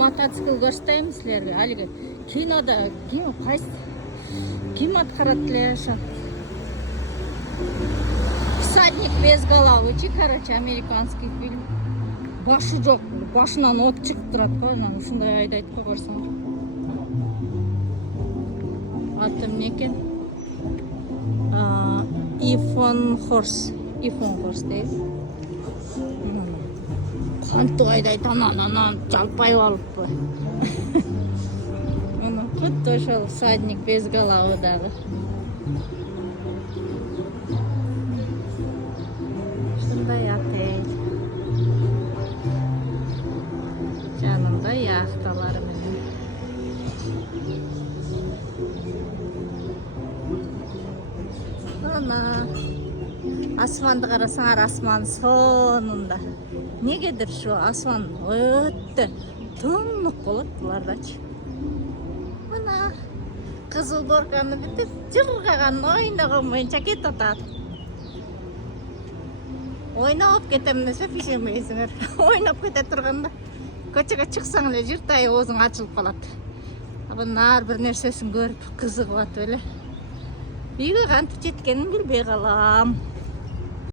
мотоцикл көрсөтөйм силерге. Алиги кинода ким аткарат эле ошо. Всадник без головы, короче, американский фильм. Башы жок, башынан от чыгып турат го, ушундай айдайт го көрсөң. Аты эмне экен? Ифон хорс дейт. Кантип айдайт анан жалпайып алыппы. Мына кытты ошол всадник без головы дагы. Ушундай отель. Жанында яхталары менен. Ана асманды карасаңар, асман сонунда. Негедир ушу асман өтө тынык болот булардачы. Мына кызыл дорканы бүтүп жыргаган ойногон боюнча кетип атат. Ойноп кетем десе пишемейсиңер. Ойноп кете турганда көчөгө чыксаң эле жыртай оозуң ачылып калат. Абынын ар бир нерсесин көрүп кызыгып атып эле. Үйгө кантип жеткенин билбей калам.